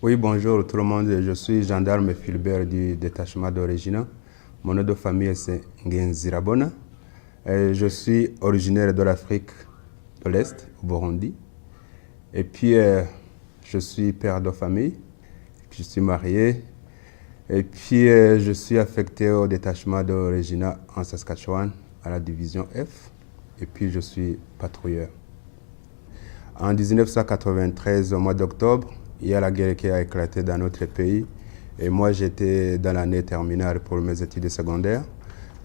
Oui, bonjour tout le monde. Je suis gendarme Philbert du détachement d'Origina. Mon nom de famille c'est Ngenzirabona. Je suis originaire de l'Afrique de l'Est, au Burundi. Et puis, je suis père de famille. Je suis marié. Et puis, je suis affecté au détachement d'Origina en Saskatchewan, à la division F. Et puis, je suis patrouilleur. En 1993, au mois d'octobre, il y a la guerre qui a éclaté dans notre pays. Et moi, j'étais dans l'année terminale pour mes études secondaires.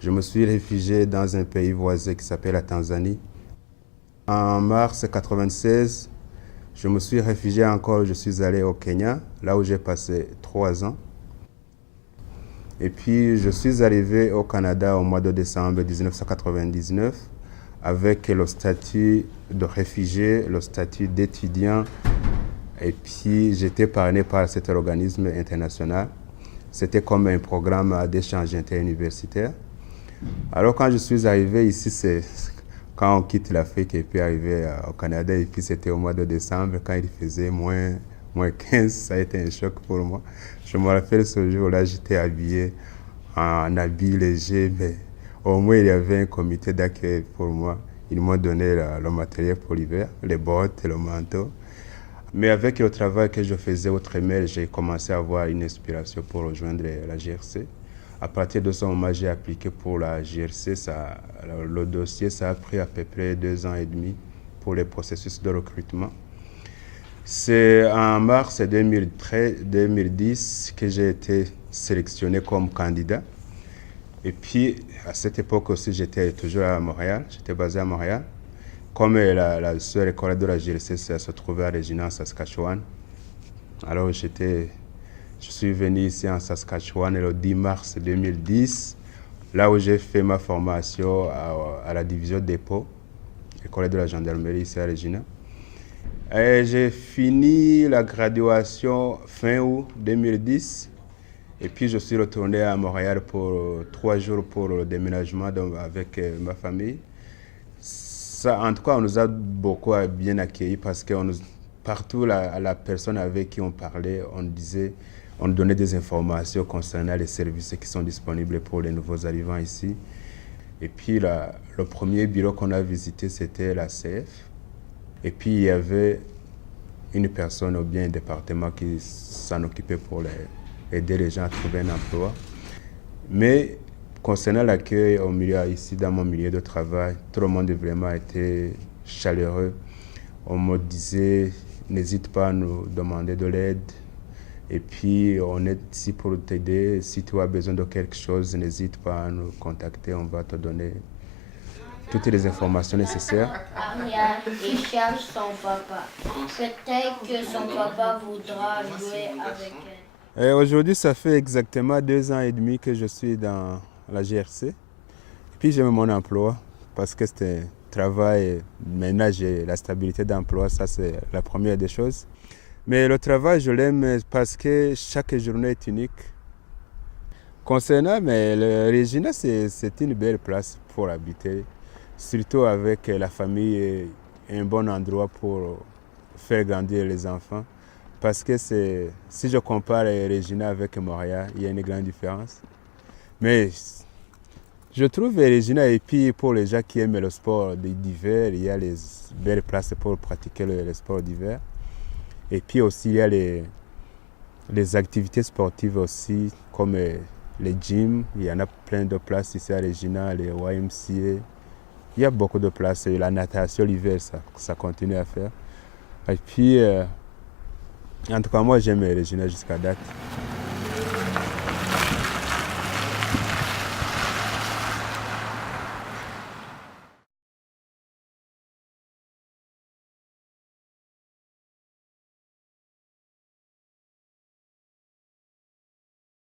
Je me suis réfugié dans un pays voisin qui s'appelle la Tanzanie. En mars 1996, je me suis réfugié encore, je suis allé au Kenya, là où j'ai passé 3 ans. Et puis, je suis arrivé au Canada au mois de décembre 1999 avec le statut de réfugié, le statut d'étudiant. Et puis, j'étais parrainé par cet organisme international. C'était comme un programme d'échange interuniversitaire. Alors, quand je suis arrivé ici, c'est quand on quitte l'Afrique et puis arriver au Canada. Et puis, c'était au mois de décembre, quand il faisait moins 15. Ça a été un choc pour moi. Je me rappelle ce jour-là, j'étais habillé en habit léger, mais au moins, il y avait un comité d'accueil pour moi. Ils m'ont donné le matériel pour l'hiver, les bottes et le manteau. Mais avec le travail que je faisais outre-mer, j'ai commencé à avoir une inspiration pour rejoindre la GRC. À partir de ce moment, j'ai appliqué pour la GRC. Le dossier, ça a pris à peu près 2 ans et demi pour les processus de recrutement. C'est en mars 2010 que j'ai été sélectionné comme candidat. Et puis, à cette époque aussi, j'étais toujours à Montréal. J'étais basé à Montréal. Comme la seule école de la GRC se trouvait à Regina, en Saskatchewan. Alors, je suis venu ici en Saskatchewan le 10 mars 2010, là où j'ai fait ma formation à la division dépôt, école de la gendarmerie ici à Regina. Et j'ai fini la graduation fin août 2010. Et puis, je suis retourné à Montréal pour 3 jours pour le déménagement avec ma famille. Ça, en tout cas, on nous a beaucoup bien accueillis parce que partout, la personne avec qui on parlait, on donnait des informations concernant les services qui sont disponibles pour les nouveaux arrivants ici. Et puis, le premier bureau qu'on a visité, c'était la CF. Et puis, il y avait une personne ou bien un département qui s'en occupait pour aider les gens à trouver un emploi. Mais concernant l'accueil au milieu, ici dans mon milieu de travail, tout le monde a vraiment été chaleureux. On me disait, n'hésite pas à nous demander de l'aide. Et puis, on est ici pour t'aider. Si tu as besoin de quelque chose, n'hésite pas à nous contacter. On va te donner toutes les informations nécessaires. Ariane et Charles son papa. Peut-être que son papa voudra jouer avec elle. Et aujourd'hui, ça fait exactement 2 ans et demi que je suis dans la GRC. Et puis j'aime mon emploi parce que c'est un travail. Maintenant, j'ai la stabilité d'emploi, ça c'est la première des choses. Mais le travail, je l'aime parce que chaque journée est unique. Concernant le Regina, c'est une belle place pour habiter, surtout avec la famille et un bon endroit pour faire grandir les enfants. Parce que si je compare Regina avec Montréal, il y a une grande différence. Mais je trouve Regina, et puis pour les gens qui aiment le sport d'hiver, il y a les belles places pour pratiquer le sport d'hiver. Et puis aussi, il y a les activités sportives aussi, comme les gyms. Il y en a plein de places ici à Regina, les YMCA. Il y a beaucoup de places. Et la natation l'hiver, ça continue à faire. Et puis, en tout cas, moi, j'aime Regina jusqu'à date.